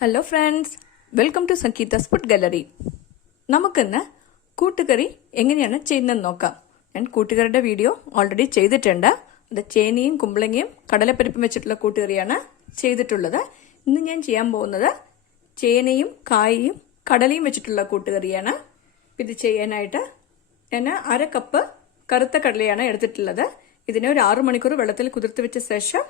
Hello friends, welcome to Sangeetha's food gallery. നമുക്കിന്ന് കൂട്ടുകറി എങ്ങനെയാണ് ചെയ്യുന്നതെന്ന് നോക്കാം. ഞാൻ കൂട്ടുകറിയുടെ വീഡിയോ ഓൾറെഡി ചെയ്തിട്ടുണ്ട്. അത് ചേനയും കുമ്പളങ്ങയും കടലപ്പരിപ്പും വെച്ചിട്ടുള്ള കൂട്ടുകറിയാണ് ചെയ്തിട്ടുള്ളത്. ഇന്ന് ഞാൻ ചെയ്യാൻ പോകുന്നത് ചേനയും കായയും കടലയും വെച്ചിട്ടുള്ള കൂട്ടുകറിയാണ്. ഇത് ചെയ്യാനായിട്ട് ഞാൻ 1/2 കപ്പ് കറുത്ത കടലയാണ് എടുത്തിട്ടുള്ളത്. ഇതിനെ ഒരു 6 മണിക്കൂർ വെള്ളത്തിൽ കുതിർത്ത് വെച്ച ശേഷം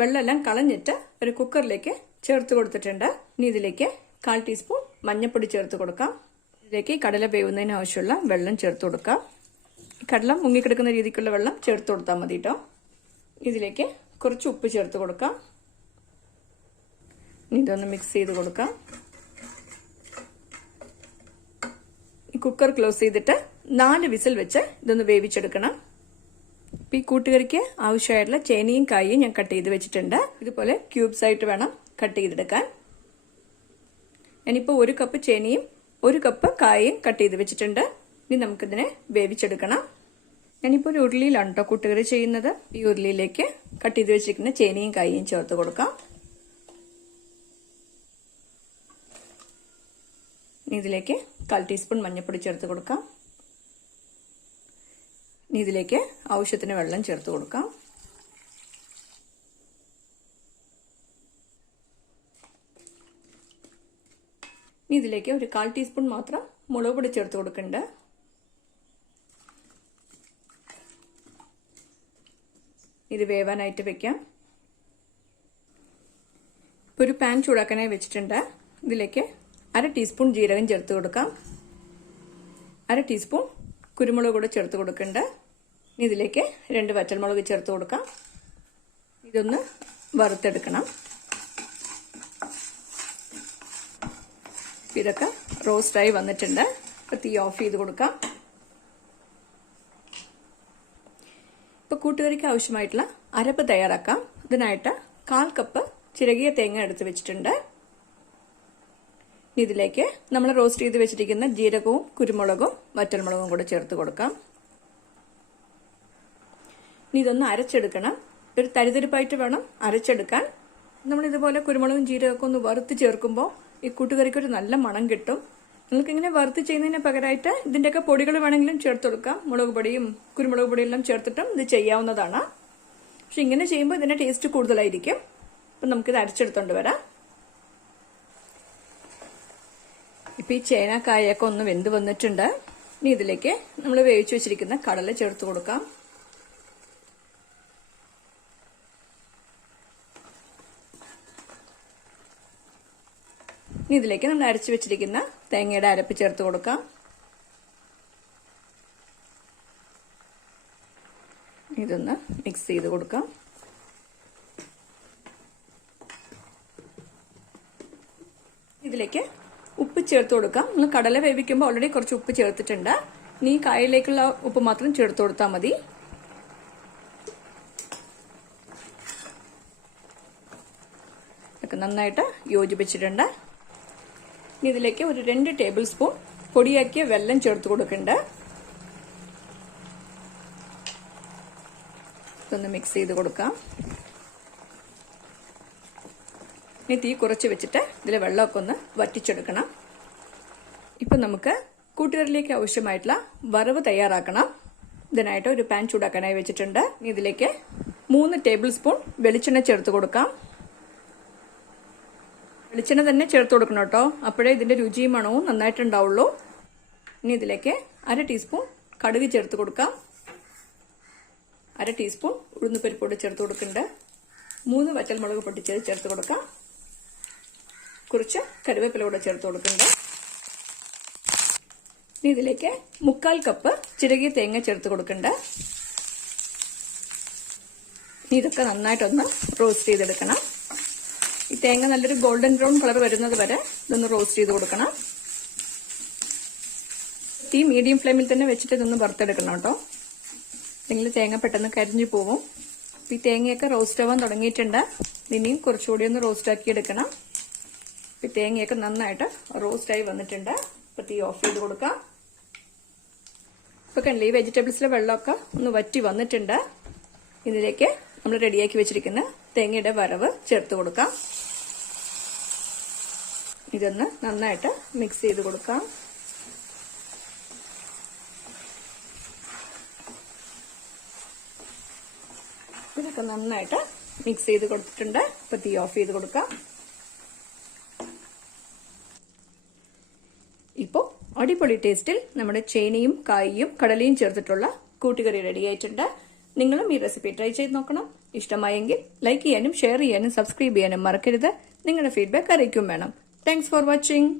വെള്ളമെല്ലാം കളഞ്ഞിട്ട് ഒരു കുക്കറിലേക്ക് ചേർത്ത് കൊടുത്തിട്ടുണ്ട്. ഇനി ഇതിലേക്ക് 1/4 ടീസ്പൂൺ മഞ്ഞൾപ്പൊടി ചേർത്ത് കൊടുക്കാം. ഇതിലേക്ക് കടല വേവുന്നതിന് ആവശ്യമുള്ള വെള്ളം ചേർത്ത് കൊടുക്കാം. കടല മുങ്ങിക്കിടക്കുന്ന രീതിക്കുള്ള വെള്ളം ചേർത്ത് കൊടുത്താൽ മതി കേട്ടോ. ഇതിലേക്ക് കുറച്ച് ഉപ്പ് ചേർത്ത് കൊടുക്കാം. ഇതൊന്ന് മിക്സ് ചെയ്ത് കൊടുക്കാം. ഈ കുക്കർ ക്ലോസ് ചെയ്തിട്ട് 4 വിസിൽ വെച്ച് ഇതൊന്ന് വേവിച്ചെടുക്കണം. ഈ കൂട്ടുകറിക്ക് ആവശ്യമായിട്ടുള്ള ചേനയും കായും ഞാൻ കട്ട് ചെയ്ത് വെച്ചിട്ടുണ്ട്. ഇതുപോലെ ക്യൂബ്സ് ആയിട്ട് വേണം കട്ട് ചെയ്തെടുക്കാൻ. ഞാനിപ്പോൾ 1 കപ്പ് ചേനയും 1 കപ്പ് കായയും കട്ട് ചെയ്ത് വെച്ചിട്ടുണ്ട്. ഇനി നമുക്കിതിനെ വേവിച്ചെടുക്കണം. ഞാനിപ്പോൾ ഒരു ഉരുളിയിലാണ് കേട്ടോ കൂട്ടുകറി ചെയ്യുന്നത്. ഈ ഉരുളിയിലേക്ക് കട്ട് ചെയ്ത് വെച്ചിരിക്കുന്ന ചേനയും കായയും ചേർത്ത് കൊടുക്കാം. ഇതിലേക്ക് 1/4 ടീസ്പൂൺ മഞ്ഞൾപ്പൊടി ചേർത്ത് കൊടുക്കാം. ഇതിലേക്ക് ആവശ്യത്തിന് വെള്ളം ചേർത്ത് കൊടുക്കാം. ഇതിലേക്ക് ഒരു 1/4 ടീസ്പൂൺ മാത്രം മുളക് പൊടി ചേർത്ത് കൊടുക്കുന്നുണ്ട്. ഇത് വേവാനായിട്ട് വെക്കാം. ഇപ്പോൾ ഒരു പാൻ ചൂടാക്കാനായി വെച്ചിട്ടുണ്ട്. ഇതിലേക്ക് 1/2 ടീസ്പൂൺ ജീരകം ചേർത്ത് കൊടുക്കാം. 1/2 ടീസ്പൂൺ കുരുമുളക് കൂടെ ചേർത്ത് കൊടുക്കുന്നുണ്ട്. ഇതിലേക്ക് 2 വറ്റൽമുളക് ചേർത്ത് കൊടുക്കാം. ഇതൊന്ന് വറുത്തെടുക്കണം. ഇതൊക്കെ റോസ്റ്റായി വന്നിട്ടുണ്ട്. ഇപ്പം തീ ഓഫ് ചെയ്ത് കൊടുക്കാം. ഇപ്പം കൂട്ടുകറിക്ക് ആവശ്യമായിട്ടുള്ള അരപ്പ് തയ്യാറാക്കാം. ഇതിനായിട്ട് 1/4 കപ്പ് ചിരകിയ തേങ്ങ എടുത്ത് വെച്ചിട്ടുണ്ട്. ഇതിലേക്ക് നമ്മൾ റോസ്റ്റ് ചെയ്ത് വെച്ചിരിക്കുന്ന ജീരകവും കുരുമുളകും വറ്റൽമുളകും കൂടെ ചേർത്ത് കൊടുക്കാം. ഇനി ഇതൊന്ന് അരച്ചെടുക്കണം. ഒരു തരിതരിപ്പായിട്ട് വേണം അരച്ചെടുക്കാൻ. നമ്മളിതുപോലെ കുരുമുളകും ജീരകമൊക്കെ ഒന്ന് വറുത്ത് ചേർക്കുമ്പോൾ ഈ കൂട്ടുകറിക്ക് ഒരു നല്ല മണം കിട്ടും. നിങ്ങൾക്ക് ഇങ്ങനെ വറുത്ത് ചെയ്യുന്നതിന് പകരമായിട്ട് ഇതിൻ്റെയൊക്കെ പൊടികൾ വേണമെങ്കിലും ചേർത്ത് കൊടുക്കാം. മുളക് പൊടിയും കുരുമുളക് പൊടിയും എല്ലാം ചേർത്തിട്ടും ഇത് ചെയ്യാവുന്നതാണ്. പക്ഷെ ഇങ്ങനെ ചെയ്യുമ്പോൾ ഇതിന്റെ ടേസ്റ്റ് കൂടുതലായിരിക്കും. അപ്പം നമുക്കിത് അരച്ചെടുത്തോണ്ട് വരാം. ഇപ്പം ഈ ചേന കായൊക്കെ ഒന്ന് വെന്ത് വന്നിട്ടുണ്ട്. ഇനി ഇതിലേക്ക് നമ്മൾ വേവിച്ച് വെച്ചിരിക്കുന്ന കടല ചേർത്ത് കൊടുക്കാം. ഇനി ഇതിലേക്ക് നമ്മൾ അരച്ചു വെച്ചിരിക്കുന്ന തേങ്ങയുടെ അരപ്പ് ചേർത്ത് കൊടുക്കാം. ഇതൊന്ന് മിക്സ് ചെയ്ത് കൊടുക്കാം. ഇതിലേക്ക് ഉപ്പ് ചേർത്ത് കൊടുക്കാം. നമ്മൾ കടല വേവിക്കുമ്പോൾ ഓൾറെഡി കുറച്ച് ഉപ്പ് ചേർത്തിട്ടുണ്ട്. ഇനി കായയിലേക്കുള്ള ഉപ്പ് മാത്രം ചേർത്ത് കൊടുത്താൽ മതി. ഇതൊക്കെ നന്നായിട്ട് യോജിപ്പിച്ചിട്ടുണ്ട്. ഇനി ഇതിലേക്ക് ഒരു 2 ടേബിൾ സ്പൂൺ പൊടിയാക്കിയ വെള്ളം ചേർത്ത് കൊടുക്കുന്നുണ്ട്. ഇതൊന്ന് മിക്സ് ചെയ്ത് കൊടുക്കാം. ഇനി തീ കുറച്ച് വെച്ചിട്ട് ഇതിൽ വെള്ളമൊക്കെ ഒന്ന് വറ്റിച്ചെടുക്കണം. ഇപ്പം നമുക്ക് കൂട്ടുകറിയിലേക്ക് ആവശ്യമായിട്ടുള്ള വറവ് തയ്യാറാക്കണം. ഇതിനായിട്ട് ഒരു പാൻ ചൂടാക്കാനായി വെച്ചിട്ടുണ്ട്. ഇതിലേക്ക് 3 ടേബിൾ സ്പൂൺ വെളിച്ചെണ്ണ ചേർത്ത് കൊടുക്കാം. വെളിച്ചെണ്ണ തന്നെ ചേർത്ത് കൊടുക്കണം കേട്ടോ. അപ്പോഴേ ഇതിന്റെ രുചിയും മണവും നന്നായിട്ടുണ്ടാവുള്ളൂ. ഇനി ഇതിലേക്ക് 1/2 ടീസ്പൂൺ കടുക് ചേർത്ത് കൊടുക്കാം. 1/2 ടീസ്പൂൺ ഉഴുന്നുപരിപ്പ് പൊടി ചേർത്ത് കൊടുക്കുന്നുണ്ട്. 3 വറ്റൽമുളക് പൊട്ടിച്ചത് ചേർത്ത് കൊടുക്കാം. കുറച്ച് കറിവേപ്പില കൂടെ ചേർത്ത് കൊടുക്കുന്നുണ്ട്. ഇനി ഇതിലേക്ക് 1/4 കപ്പ് ചിരകിയ തേങ്ങ ചേർത്ത് കൊടുക്കുന്നുണ്ട്. ഇനി ഇതൊക്കെ നന്നായിട്ടൊന്ന് റോസ്റ്റ് ചെയ്തെടുക്കണം. ഈ തേങ്ങ നല്ലൊരു ഗോൾഡൻ ബ്രൗൺ കളർ വരുന്നത് വരെ ഇതൊന്ന് റോസ്റ്റ് ചെയ്ത് കൊടുക്കണം. തീ മീഡിയം ഫ്ലെയിമിൽ തന്നെ വെച്ചിട്ട് ഇതൊന്ന് വറുത്തെടുക്കണം കേട്ടോ. അല്ലെങ്കിൽ തേങ്ങ പെട്ടെന്ന് കരിഞ്ഞു പോവും. ഈ തേങ്ങയൊക്കെ റോസ്റ്റ് ആവാൻ തുടങ്ങിയിട്ടുണ്ട്. ഇനിയും കുറച്ചുകൂടി ഒന്ന് റോസ്റ്റ് ആക്കി എടുക്കണം. ഈ തേങ്ങയൊക്കെ നന്നായിട്ട് റോസ്റ്റായി വന്നിട്ടുണ്ട്. ഇപ്പൊ തീ ഓഫ് ചെയ്ത് കൊടുക്കാം. ഇപ്പൊ കണ്ടില്ലേ, ഈ വെജിറ്റബിൾസിലെ വെള്ളമൊക്കെ ഒന്ന് വറ്റി വന്നിട്ടുണ്ട്. ഇതിലേക്ക് നമ്മൾ റെഡിയാക്കി വെച്ചിരിക്കുന്ന തേങ്ങയുടെ വറവ് ചേർത്ത് കൊടുക്കാം. ഇതൊന്ന് നന്നായിട്ട് മിക്സ് ചെയ്ത് കൊടുക്കാം. ഇതൊക്കെ നന്നായിട്ട് മിക്സ് ചെയ്ത് കൊടുത്തിട്ടുണ്ട്. ഇപ്പൊ തീ ഓഫ് ചെയ്ത് കൊടുക്കാം. ഇപ്പോൾ അടിപൊളി ടേസ്റ്റിൽ നമ്മുടെ ചേനയും കായയും കടലയും ചേർത്തിട്ടുള്ള കൂട്ടുകറി റെഡി ആയിട്ടുണ്ട്. നിങ്ങളും ഈ റെസിപ്പി ട്രൈ ചെയ്ത് നോക്കണം. ഇഷ്ടമായെങ്കിൽ ലൈക്ക് ചെയ്യാനും ഷെയർ ചെയ്യാനും സബ്സ്ക്രൈബ് ചെയ്യാനും മറക്കരുത്. നിങ്ങളുടെ ഫീഡ്ബാക്ക് അറിയിക്കും വേണം. Thanks for watching.